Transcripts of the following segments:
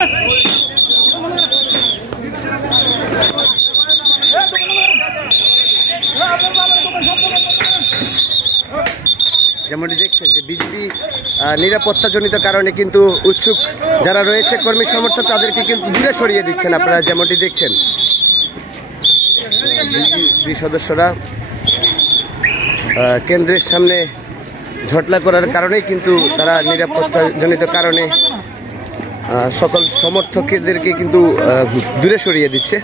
যেমনটি দেখছেন যে বিজেপি নিরাপত্তাজনিত কারণে কিন্তু উৎসুক যারা রয়েছে কর্মী সমর্থক তাদেরকে কিন্তু দূরে সরিয়ে দিচ্ছেন। আপনারা যেমনটি দেখছেন বিজেপি সদস্যরা কেন্দ্রের সামনে ঝটলা করার কারণেই কিন্তু তারা নিরাপত্তাজনিত কারণে সকল সমর্থকদেরকে কিন্তু দূরে সরিয়ে দিচ্ছে।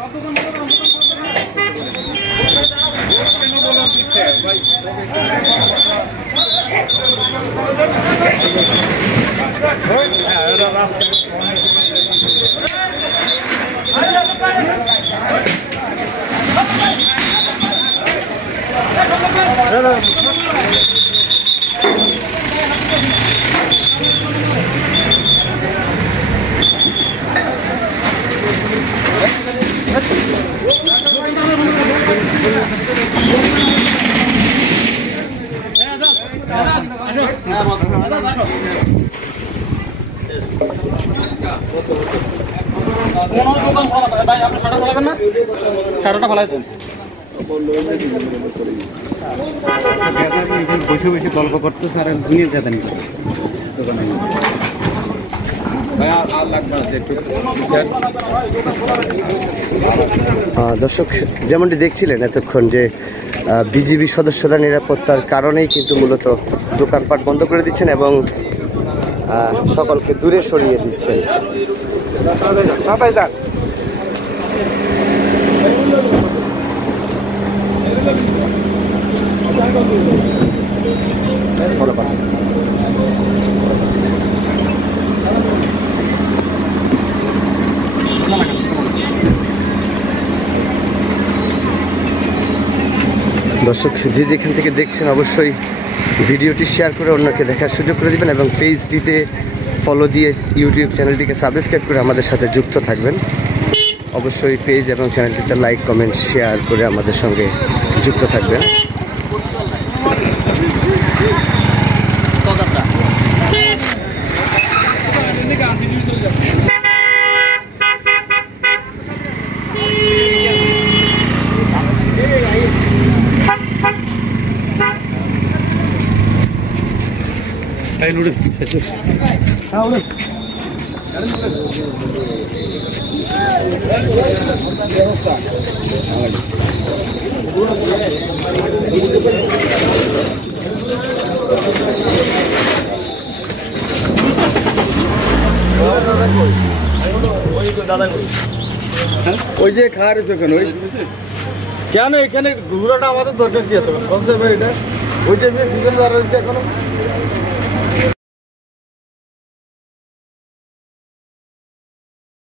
বসে বসে গল্প করতে স্যার নিয়ে যেতেন দর্শক যেমনটি দেখছিলেন এতক্ষণ যে বিজিবি সদস্যরা নিরাপত্তার কারণেই কিন্তু মূলত দোকানপাট বন্ধ করে দিচ্ছেন এবং সকলকে দূরে সরিয়ে দিচ্ছেন। দর্শক যে যেখান থেকে দেখছেন অবশ্যই ভিডিওটি শেয়ার করে অন্যকে দেখার সুযোগ করে দিবেন এবং পেজটিতে ফলো দিয়ে ইউটিউব চ্যানেলটিকে সাবস্ক্রাইব করে আমাদের সাথে যুক্ত থাকবেন। অবশ্যই পেজ এবং চ্যানেলটিতে লাইক কমেন্ট শেয়ার করে আমাদের সঙ্গে যুক্ত থাকবেন। ওই যে খাওয়ার ওখানে ওই কেন এখানে ঘুরাটা আমাদের দরকার কি এত এটা ওই যে পিছনে দাঁড়া দিচ্ছে এখনো